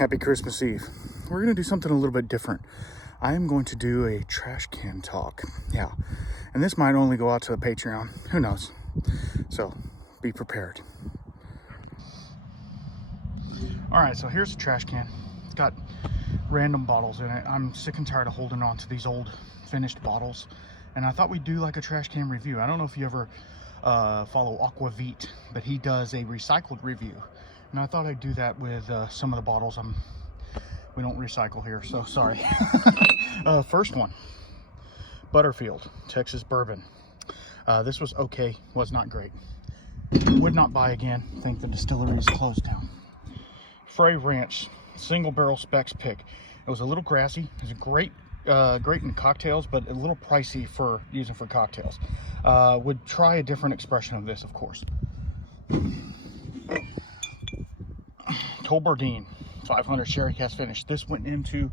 Happy Christmas Eve. We're going to do something a little bit different. I am going to do a trash can talk. Yeah. And this might only go out to the Patreon. Who knows? So be prepared. All right, so here's the trash can. It's got random bottles in it. I'm sick and tired of holding on to these old finished bottles. And I thought we'd do like a trash can review. I don't know if you ever follow Aquavit, but he does a recycled review. And I thought I'd do that with some of the bottles. We don't recycle here, so sorry. First one, Butterfield, Texas bourbon. This was okay, was not great. Would not buy again. I think the distillery is closed down. Frey Ranch, single barrel specs pick. It was a little grassy. It was great in cocktails, but a little pricey for using for cocktails. Would try a different expression of this, of course. Tolbardine 500 sherry cask finish. This went into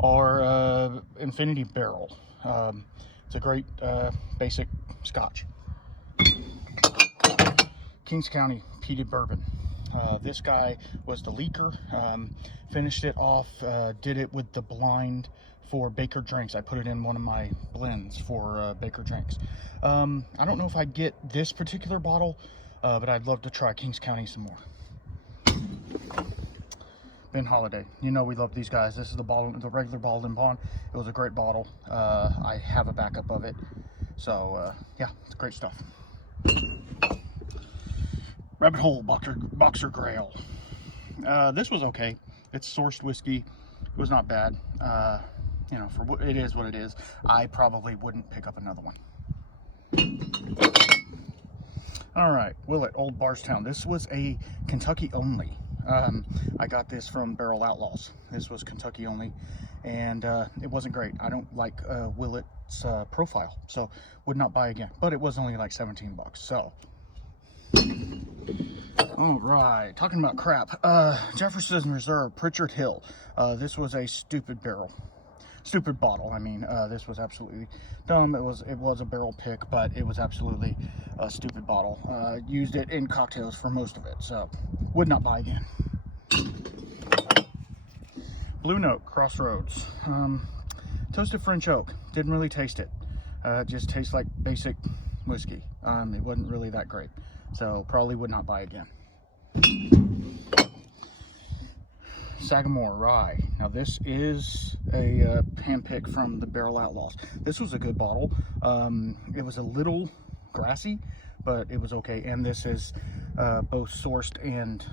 our infinity barrel. It's a great basic scotch. Kings County peated bourbon. This guy was the leaker. Finished it off, did it with the blind for Baker Drinks. I put it in one of my blends for Baker Drinks. I don't know if I'd get this particular bottle, but I'd love to try Kings County some more. Ben Holiday, you know we love these guys. This is the bottle, the regular bottled in bond. It was a great bottle. I have a backup of it, so yeah, it's great stuff. Rabbit Hole Boxer Grail. This was okay. It's sourced whiskey. It was not bad. You know, for what it is, what it is. I probably wouldn't pick up another one. All right, Willet Old Bardstown. This was a Kentucky only. I got this from Barrel Outlaws. This was Kentucky only, and it wasn't great. I don't like Willet's profile, so would not buy again. But it was only like 17 bucks. So, all right, talking about crap. Jefferson Reserve Pritchard Hill. This was a stupid bottle. I mean, this was absolutely dumb. It was a barrel pick, but it was absolutely a stupid bottle. Used it in cocktails for most of it, so would not buy again. Blue Note Crossroads. Toasted French Oak. Didn't really taste it. Just tastes like basic whiskey. It wasn't really that great, so probably would not buy again. Sagamore Rye. Now this is a hand pick from the Barrel Outlaws. This was a good bottle. It was a little grassy, but it was okay. And this is both sourced and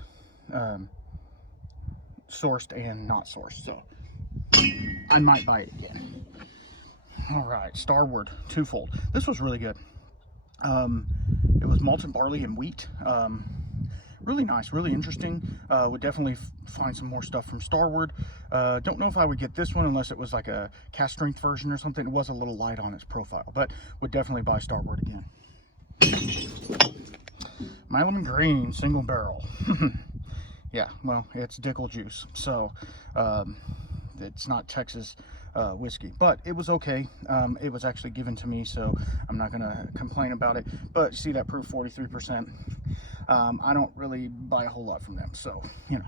not sourced, so I might buy it again. All right, Starward Twofold. This was really good. It was malted barley and wheat. Really nice, really interesting. Would definitely find some more stuff from Starward. Don't know if I would get this one unless it was like a cast strength version or something. It was a little light on its profile, but would definitely buy Starward again. Milam and Green single barrel. Yeah, well, it's Dickel juice, so it's not Texas whiskey, but it was okay. It was actually given to me, so I'm not gonna complain about it. But you see that proof, 43%. I don't really buy a whole lot from them, so you know.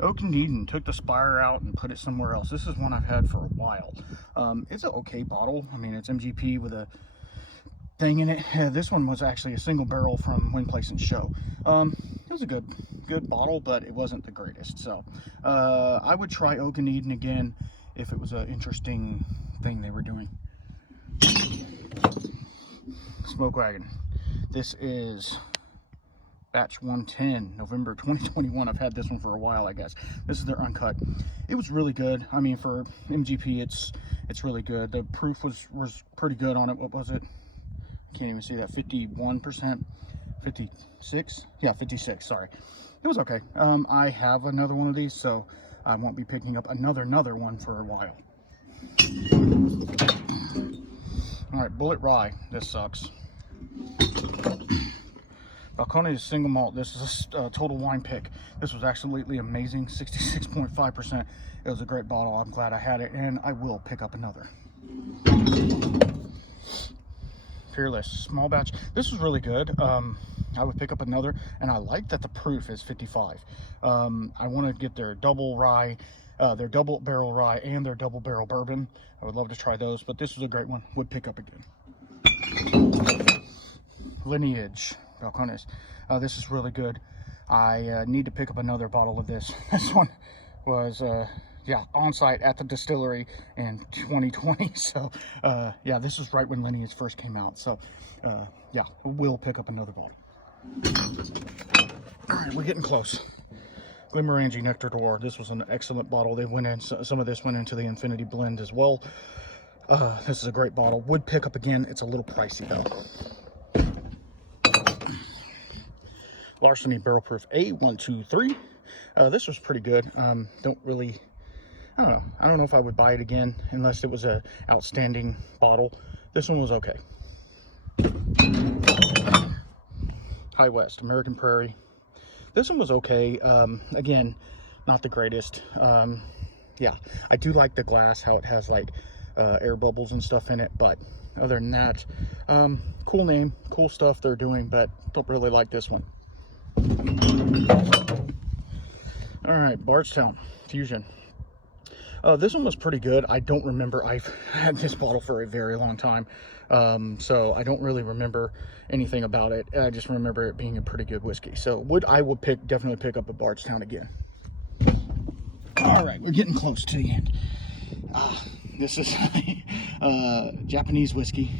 Oak and Eden took the spire out and put it somewhere else. This is one I've had for a while. It's an okay bottle. I mean, it's MGP with a thing in it. This one was actually a single barrel from Win Place and Show. It was a good bottle, but it wasn't the greatest. So I would try Oak and Eden again if it was an interesting thing they were doing. Smoke Wagon. This is batch 110, November 2021. I've had this one for a while, I guess. This is their uncut. It was really good. I mean, for MGP, it's really good. The proof was pretty good on it. What was it? Can't even see that. 51%, 56. Yeah, 56. Sorry, it was okay. I have another one of these, so I won't be picking up another one for a while. All right, Bullet Rye. This sucks. Balcony is single malt. This is a total wine pick. This was absolutely amazing. 66.5%. It was a great bottle. I'm glad I had it, and I will pick up another. Fearless small batch. This was really good. I would pick up another, and I like that the proof is 55. I want to get their double rye, their double barrel rye, and their double barrel bourbon. I would love to try those, but this was a great one. Would pick up again. Lineage Balcones. This is really good. I need to pick up another bottle of this. This one was yeah, on site at the distillery in 2020. So yeah, this was right when Lineage first came out. So yeah, we'll pick up another bottle. All right, we're getting close. Glenmorangie Nectar d'Or. This was an excellent bottle. They went in, some of this went into the Infinity Blend as well. This is a great bottle. Would pick up again. It's a little pricey though. Larceny Barrel Proof A123. This was pretty good. Don't really, I don't know if I would buy it again unless it was a outstanding bottle. This one was okay. High West American Prairie. This one was okay. Again, not the greatest. Yeah, I do like the glass, how it has like air bubbles and stuff in it, but other than that, cool name, cool stuff they're doing, but don't really like this one. All right, Bardstown Fusion. This one was pretty good. I don't remember. I've had this bottle for a very long time, so I don't really remember anything about it. I just remember it being a pretty good whiskey. So I would definitely pick up a Bardstown again. All right, we're getting close to the end. This is Japanese whiskey.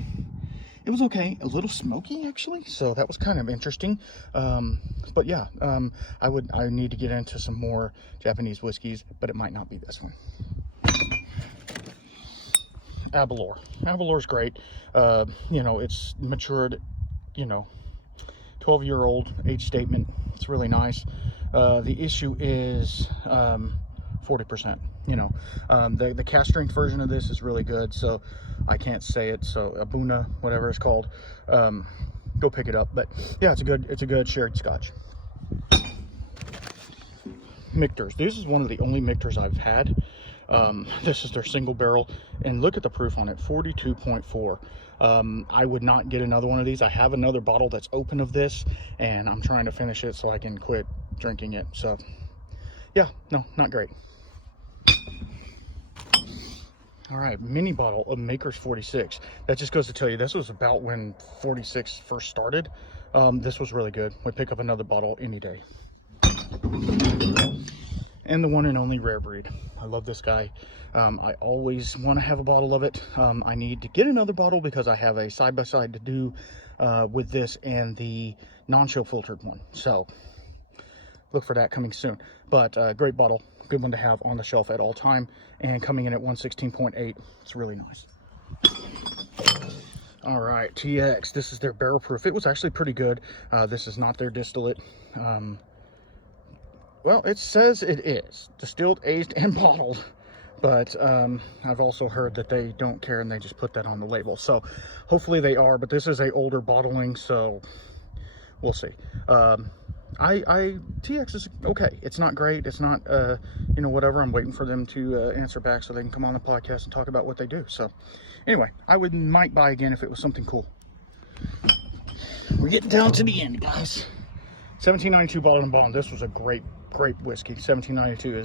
It was okay, a little smoky actually, so that was kind of interesting. But yeah, I need to get into some more Japanese whiskeys, but it might not be this one. Aberlour. Aberlour's great. You know, it's matured, you know, 12-year-old age statement. It's really nice. The issue is 40%. You know, the cast strength version of this is really good, so I can't say it. So Abuna, whatever it's called, go pick it up. But yeah, it's a good sherry scotch. Michter's. This is one of the only Michter's I've had. This is their single barrel, and look at the proof on it, 42.4. I would not get another one of these. I have another bottle that's open of this, and I'm trying to finish it so I can quit drinking it. So yeah, no, not great. All right, mini bottle of Maker's 46. That just goes to tell you, this was about when 46 first started. This was really good. Would pick up another bottle any day. And the one and only Rare Breed. I love this guy. I always want to have a bottle of it. I need to get another bottle because I have a side-by-side to do with this and the non-chill filtered one. So look for that coming soon. But great bottle. Good one to have on the shelf at all time, and coming in at 116.8. It's really nice. All right, TX. This is their barrel proof. It was actually pretty good. This is not their distillate. Well, it says it is distilled, aged, and bottled, but I've also heard that they don't care and they just put that on the label. So hopefully they are, but this is a older bottling, so we'll see. TX is okay. It's not great. It's not, you know, whatever. I'm waiting for them to answer back so they can come on the podcast and talk about what they do. So anyway, I might buy again if it was something cool. We're getting down to the end, guys. 1792 Bottled and Bond. This was a great whiskey. 1792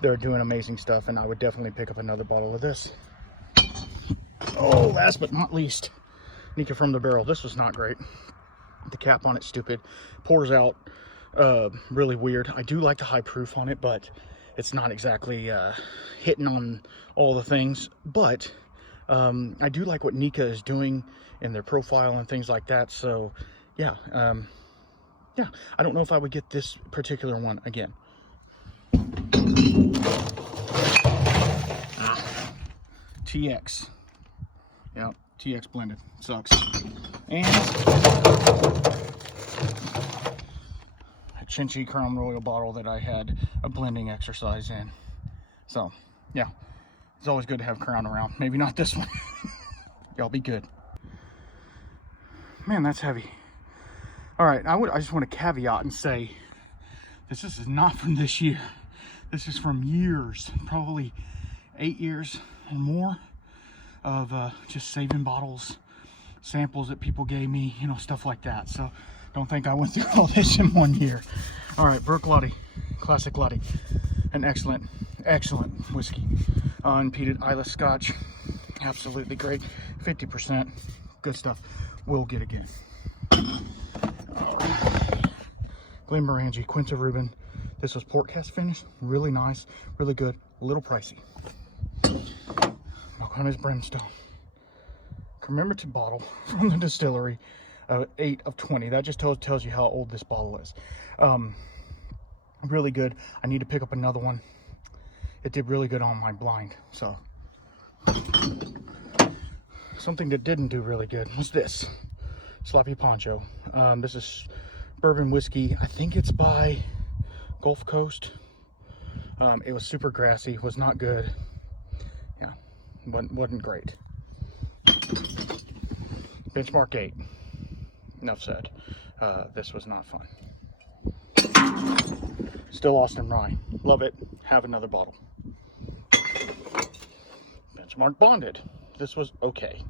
they're doing amazing stuff, and I would definitely pick up another bottle of this. Oh, last but not least, Nika from the Barrel. This was not great. The cap on it, stupid. Pours out really weird. I do like the high proof on it, but it's not exactly hitting on all the things. But I do like what Nika is doing in their profile and things like that. So yeah, yeah, I don't know if I would get this particular one again. TX. Yeah, TX blended. Sucks. And a Chinchi Crown Royal bottle that I had a blending exercise in. So, yeah, it's always good to have Crown around. Maybe not this one. Y'all be good. Man, that's heavy. All right, I just want to caveat and say this is not from this year. This is from years, probably 8 years or more of just saving bottles samples that people gave me, you know, stuff like that. So don't think I went through all this in 1 year. All right, Burke Luddy, classic Luddy, an excellent whiskey. Unpeated Isla Scotch, absolutely great. 50%, good stuff. We'll get again. All right. Glenmorangie, Quinta Reuben. This was port cast finish, really nice, really good, a little pricey. Mokona's Brimstone. Commemorative bottle from the distillery, 8 of 20. That just tells you how old this bottle is. Really good. I need to pick up another one. It did really good on my blind. So something that didn't do really good was this Sloppy Poncho. This is bourbon whiskey. I think it's by Gulf Coast. It was super grassy, was not good. Yeah, wasn't great. Benchmark 8. Enough said. This was not fun. Still Austin Rye. Love it. Have another bottle. Benchmark Bonded. This was okay.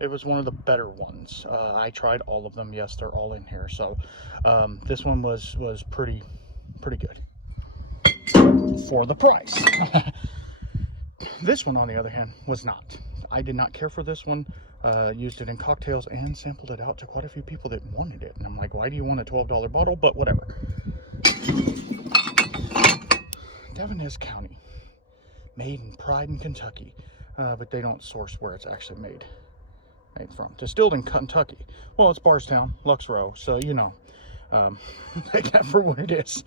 It was one of the better ones. I tried all of them. Yes, they're all in here. So this one was pretty good for the price. This one, on the other hand, was not. I did not care for this one. Used it in cocktails and sampled it out to quite a few people that wanted it. And I'm like, why do you want a $12 bottle? But whatever. Devoness County, made in Pride, Kentucky, but they don't source where it's actually made from. Distilled in Kentucky. Well, it's Bardstown, Lux Row, so you know, take that for what it is.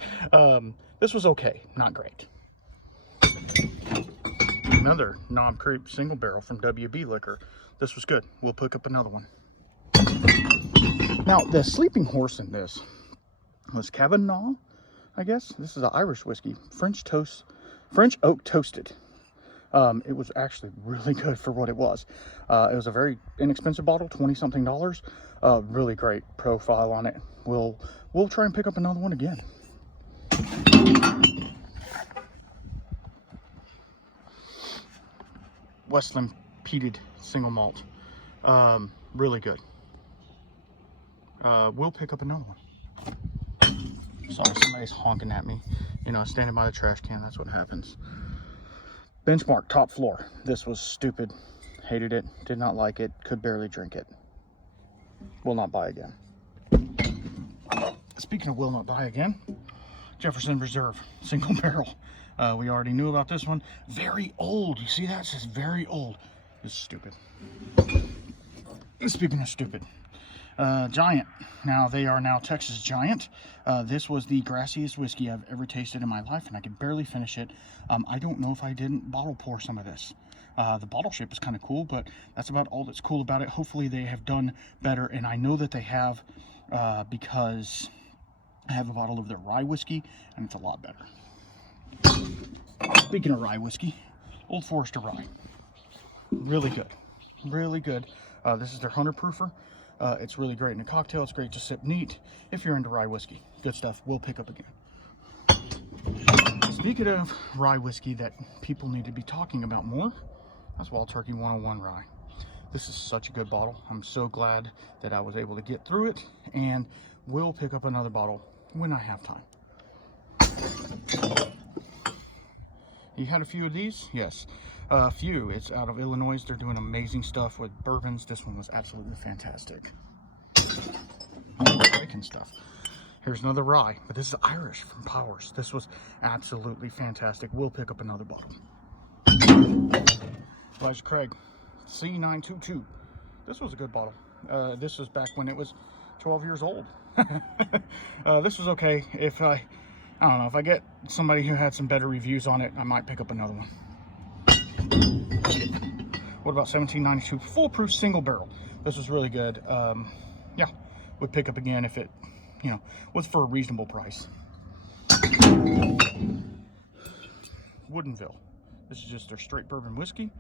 This was okay, not great. Another Knob Creek single barrel from WB Liquor. This was good. We'll pick up another one. Now, the sleeping horse in this was Kavanaugh, I guess. This is an Irish whiskey, French oak toasted. It was actually really good for what it was. It was a very inexpensive bottle, 20-something dollars. Really great profile on it. We'll try and pick up another one again. Westland peated single malt. Really good. We'll pick up another one. Sorry, somebody's honking at me. You know, standing by the trash can, that's what happens. Benchmark Top Floor. This was stupid. Hated it. Did not like it. Could barely drink it. Will not buy again. Speaking of will not buy again, Jefferson Reserve single barrel. We already knew about this one. Very old. You see that? It says very old. It's stupid. Speaking of stupid, Giant. Now, they are now Texas Giant. This was the grassiest whiskey I've ever tasted in my life, and I could barely finish it. I don't know if I didn't bottle pour some of this. The bottle shape is kind of cool, but that's about all that's cool about it. Hopefully they have done better, and I know that they have, because I have a bottle of their rye whiskey, and it's a lot better. Speaking of rye whiskey, Old Forester Rye. Really good. Really good. This is their 100 proofer. It's really great in a cocktail. It's great to sip neat if you're into rye whiskey. Good stuff. We'll pick up again. Speaking of rye whiskey that people need to be talking about more, that's Wild Turkey 101 Rye. This is such a good bottle. I'm so glad that I was able to get through it, and we'll pick up another bottle when I have time. You had a few of these? Yes. A few. It's out of Illinois. They're doing amazing stuff with bourbons. This one was absolutely fantastic. Breaking stuff. Here's another rye, but this is Irish from Powers. This was absolutely fantastic. We'll pick up another bottle. Elijah Craig, C922. This was a good bottle. This was back when it was 12 years old. This was okay. If I don't know, if I get somebody who had some better reviews on it, I might pick up another one. What about 1792 foolproof single barrel? This was really good. Yeah, would pick up again if it, you know, was for a reasonable price. Woodinville. This is just their straight bourbon whiskey.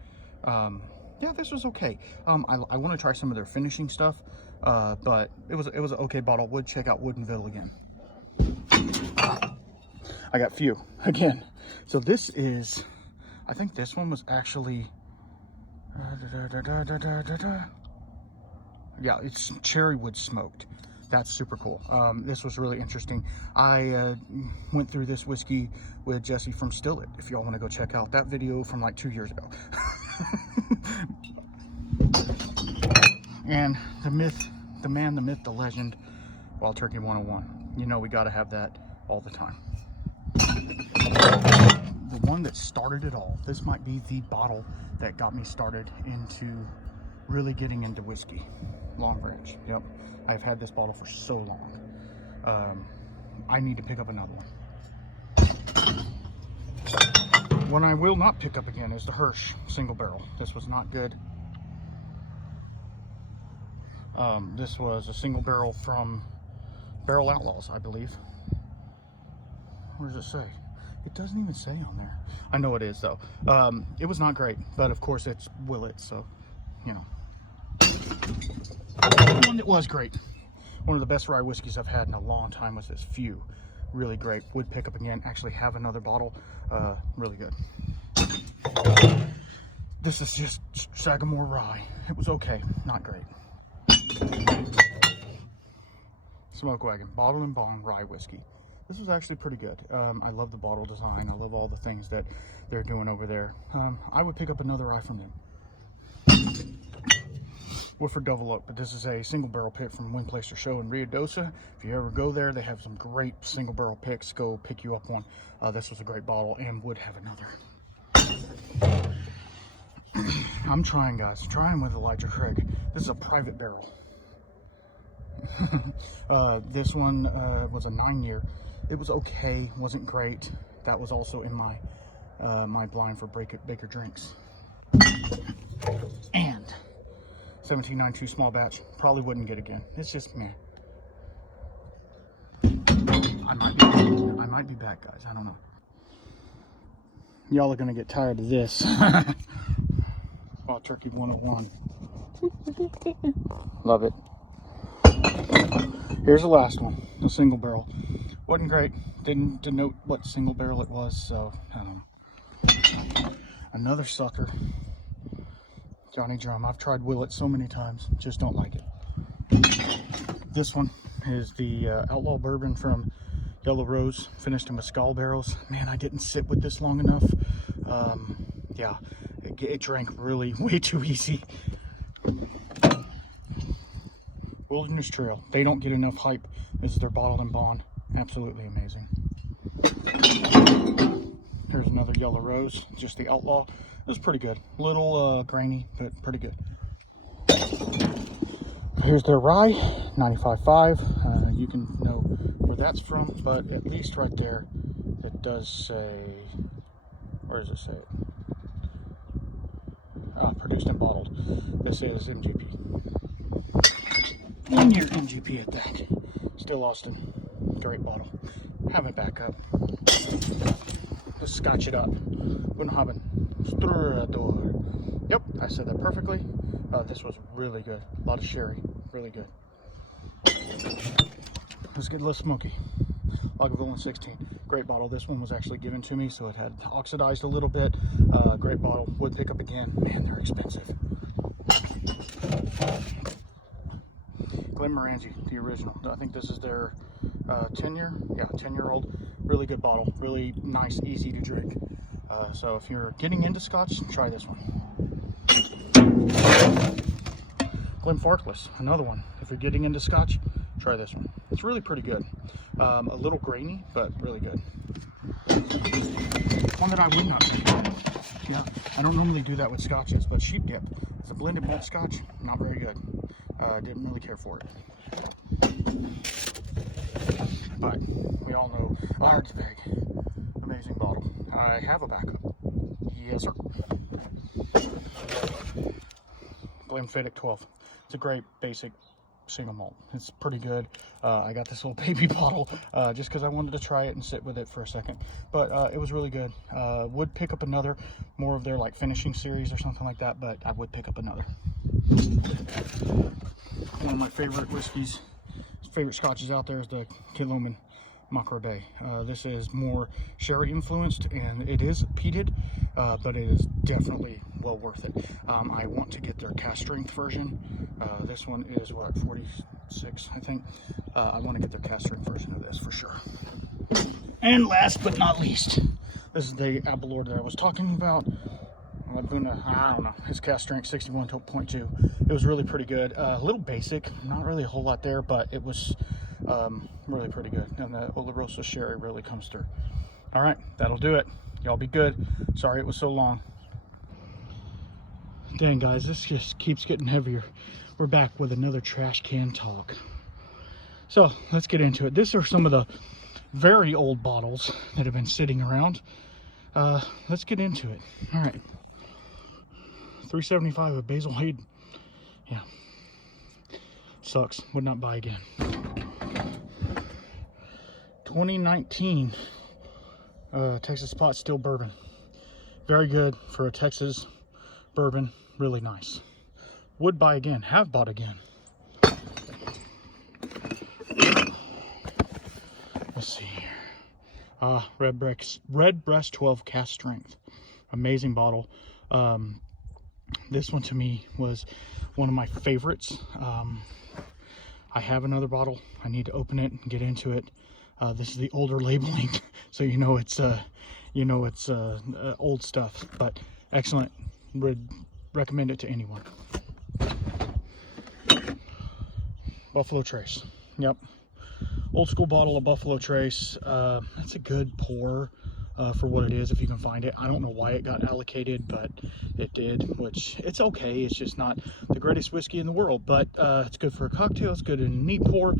Yeah, this was okay. I want to try some of their finishing stuff, but it was an okay bottle. Would check out Woodinville again. I got few again. So this is, I think this one was actually Yeah, it's cherry wood smoked. That's super cool. This was really interesting. I went through this whiskey with Jesse from Still It, if y'all want to go check out that video from like 2 years ago. And the myth, the man, the myth, the legend, Wild Turkey 101. You know we got to have that all the time. The one that started it all. This might be the bottle that got me started into really getting into whiskey. Long Branch. Yep. I've had this bottle for so long. I need to pick up another one. One I will not pick up again is the Hirsch single barrel. This was not good. This was a single barrel from Barrel Outlaws, I believe. Where does it say? It doesn't even say on there. I know it is though. It was not great, but of course it's Willet, so you know. One that was great. One of the best rye whiskeys I've had in a long time was this Few. Really great. Would pick up again. Actually have another bottle. Really good. This is just Sagamore rye. It was okay, not great. Smoke Wagon Bottle and Bond rye whiskey. This was actually pretty good. I love the bottle design. I love all the things that they're doing over there. I would pick up another rye from them. Woodford Double Oak, but this is a single barrel pick from Windplacer Show in Rio Dosa. If you ever go there, they have some great single barrel picks. Go pick you up one. This was a great bottle and would have another. I'm trying, guys. Trying with Elijah Craig. This is a private barrel. This one was a 9-year. It was okay, wasn't great. That was also in my my blind for Baker drinks. And 1792 small batch, probably wouldn't get again. It's just meh. I might be back, guys. I don't know. Y'all are gonna get tired of this. Wild Turkey 101. Love it. Here's the last one, the single barrel. Wasn't great. Didn't denote what single barrel it was, so I don't know. Another sucker. Johnny Drum. I've tried Willet so many times, just don't like it. This one is the Outlaw Bourbon from Yellow Rose, finished in Mescal barrels. Man, I didn't sit with this long enough. Yeah, it drank really way too easy. Wilderness Trail. They don't get enough hype. This is their bottled and bond. Absolutely amazing. Here's another Yellow Rose, just the Outlaw. It was pretty good. Little grainy, but pretty good. Here's their rye, 95.5. You can know where that's from, but at least right there, it does say, where does it say? Produced and bottled. This is MGP. 1 year MGP at that. Still Austin. Great bottle. Have it back up. Let's scotch it up. Bunhaben. Yep, I said that perfectly. This was really good. A lot of sherry. Really good. Let's get a little smoky. Lagavulin 16. Great bottle. This one was actually given to me, so it had oxidized a little bit. Great bottle. Would pick up again. Man, they're expensive. Glenmorangie, the original. I think this is their 10-year. Yeah, 10-year-old. Really good bottle. Really nice, easy to drink. So if you're getting into Scotch, try this one. Glenfarclas, another one. If you're getting into Scotch, try this one. It's really pretty good. A little grainy, but really good. One that I would not pick. Yeah, I don't normally do that with Scotches, but Sheep Dip. It's a blended malt Scotch. Not very good. Didn't really care for it. But we all know Ardbeg. Amazing bottle. I have a backup. Yes, sir. Glenfiddich 12. It's a great basic single malt. It's pretty good. I got this little baby bottle just because I wanted to try it and sit with it for a second. But it was really good. Would pick up another, more of their like finishing series or something like that, but I would pick up another. One of my favorite whiskeys, favorite scotches out there is the Killoman Macro Bay. This is more sherry influenced and it is peated, but it is definitely well worth it. I want to get their cast strength version. This one is what, 46, I think. I want to get their cast strength version of this for sure. And last but not least, this is the Abelord that I was talking about. I don't know, his cast strength 61.2. It was really pretty good. A little basic, not really a whole lot there, but it was really pretty good. And the Oloroso sherry really comes through. All right, that'll do it. Y'all be good. Sorry it was so long. Dang guys, this just keeps getting heavier. We're back with another trash can talk. So let's get into it. These are some of the very old bottles that have been sitting around. Let's get into it. All right. $3.75 of Basil Hayden. Yeah. Sucks. Would not buy again. 2019 Texas Pot Still Bourbon. Very good for a Texas bourbon. Really nice. Would buy again. Have bought again. Let's see here. Red Breast 12 cast strength. Amazing bottle. This one to me was one of my favorites. I have another bottle. I need to open it and get into it. This is the older labeling, so you know it's old stuff, but excellent. Would recommend it to anyone. Buffalo Trace. Yep. Old school bottle of Buffalo Trace. That's a good pour for what it is, if you can find it. I don't know why it got allocated, but it did, which it's okay. It's just not the greatest whiskey in the world, but it's good for a cocktail. It's good in a neat pour.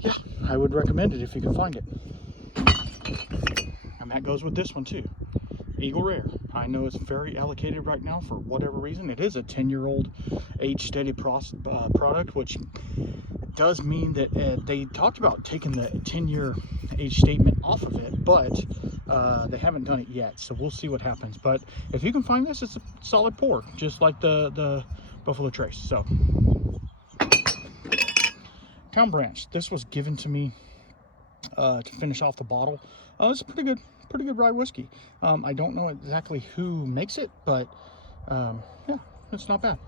Yeah, I would recommend it if you can find it. And that goes with this one too. Eagle Rare. I know it's very allocated right now for whatever reason. It is a 10-year-old age steady product, which does mean that they talked about taking the 10-year age statement off of it, but they haven't done it yet, so we'll see what happens. But if you can find this, it's a solid pour, just like the Buffalo Trace. So Town Branch. This was given to me to finish off the bottle. It's pretty good rye whiskey. I don't know exactly who makes it, but yeah, it's not bad.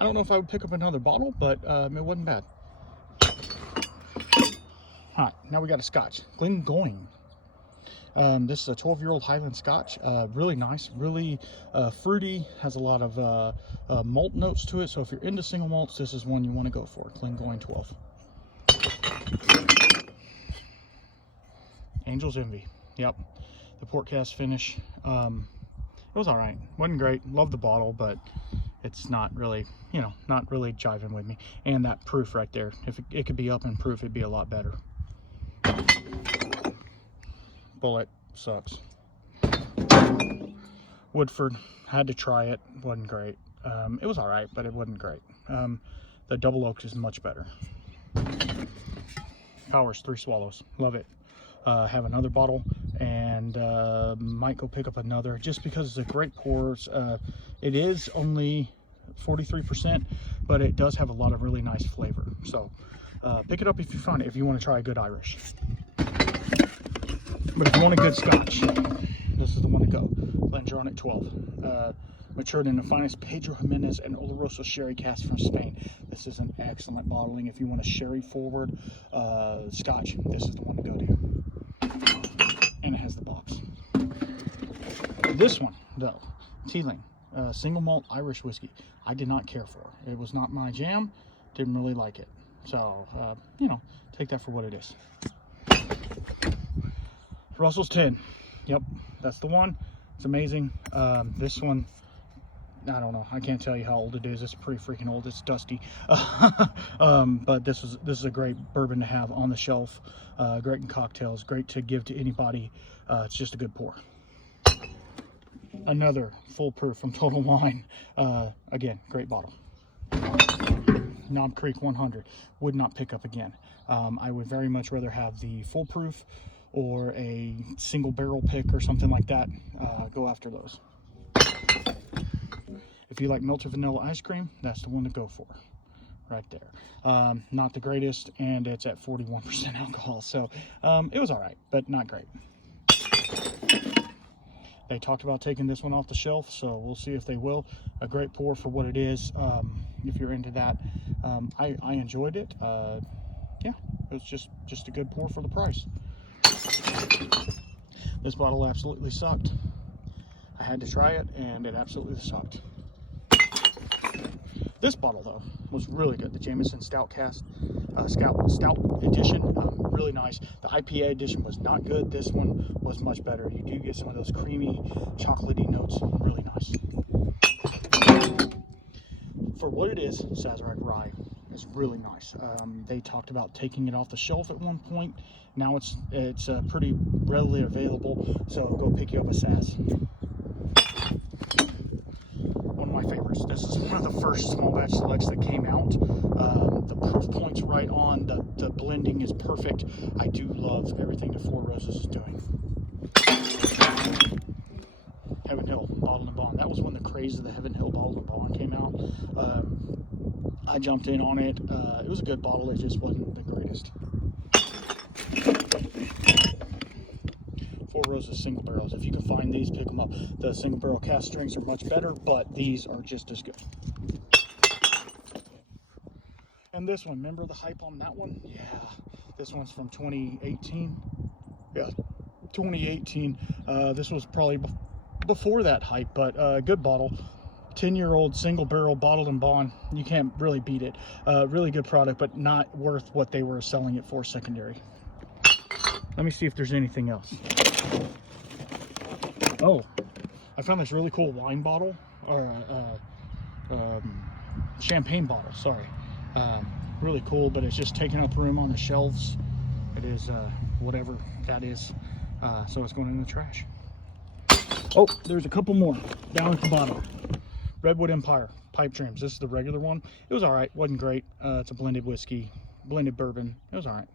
I don't know if I would pick up another bottle, but it wasn't bad. All right, now we got a Scotch, Glengoyne. This is a 12-year-old Highland Scotch. Really nice, really fruity, has a lot of malt notes to it. So if you're into single malts, this is one you want to go for. Glengoyne 12. Angel's Envy. Yep, the port cast finish. It was all right. Wasn't great. Love the bottle, but it's not really, not really jiving with me. And that proof right there, if it could be up in proof, it'd be a lot better. Bullet sucks. Woodford, had to try it. Wasn't great. It was all right, but it wasn't great. The double oak is much better. Powers 3 Swallows. Love it. Have another bottle, and might go pick up another just because it's a great pour. It is only 43%, but it does have a lot of really nice flavor. So pick it up if you find it, if you want to try a good Irish. But if you want a good Scotch, this is the one to go. Glendronach 12. Matured in the finest Pedro Jimenez and Oloroso sherry cask from Spain. This is an excellent bottling. If you want a sherry forward Scotch, this is the one to go to. And it has the box. This one, though, Teeling, single malt Irish whiskey, I did not care for. It was not my jam. Didn't really like it. So, take that for what it is. Russell's 10. Yep, that's the one. It's amazing. This one, I don't know. I can't tell you how old it is. It's pretty freaking old. It's dusty. But this is a great bourbon to have on the shelf. Great in cocktails. Great to give to anybody. It's just a good pour. Another full proof from Total Wine. Again, great bottle. Knob Creek 100. Would not pick up again. I would very much rather have the full proof or a single barrel pick or something like that. Go after those. If you like melted vanilla ice cream, that's the one to go for right there. Not the greatest, and it's at 41% alcohol, so it was all right, but not great. They talked about taking this one off the shelf, so we'll see if they will. A great pour for what it is, if you're into that. I enjoyed it. Yeah, it was just a good pour for the price. This bottle absolutely sucked. I had to try it, and it absolutely sucked. This bottle, though, was really good. The Jameson Stout Stout Edition, really nice. The IPA edition was not good. This one was much better. You do get some of those creamy, chocolatey notes. Really nice. For what it is, Sazerac Rye is really nice. They talked about taking it off the shelf at one point. Now it's pretty readily available, so go pick you up a Saz. One of my favorites. This is one of the first small batch selects that came out. The proof point's right on. The blending is perfect. I do love everything that Four Roses is doing. Heaven Hill Bottled and Bond. That was when the craze of the Heaven Hill Bottled and Bond came out. I jumped in on it. It was a good bottle. It just wasn't the greatest. Four Roses single barrels. If you can find these, pick them up. The single barrel cast strengths are much better, but these are just as good. And this one, remember the hype on that one? Yeah, this one's from 2018. Yeah, 2018. This was probably before that hype, but good bottle. 10-year-old single barrel bottled and bond. You can't really beat it. Really good product, but not worth what they were selling it for secondary. Let me see if there's anything else. Oh, I found this really cool wine bottle, or champagne bottle, sorry. Really cool, but it's just taking up room on the shelves. It is whatever that is, so it's going in the trash. Oh, there's a couple more down at the bottom. Redwood Empire pipe trims. This is the regular one. It was all right, wasn't great. It's a blended whiskey, blended bourbon. It was all right.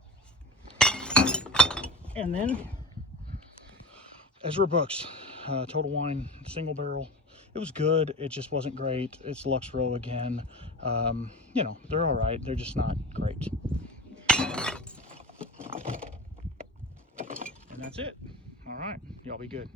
And then Ezra Brooks Total Wine single barrel. It was good. It just wasn't great. It's Lux Row again. You know, they're all right. They're just not great. And that's it. All right. Y'all be good.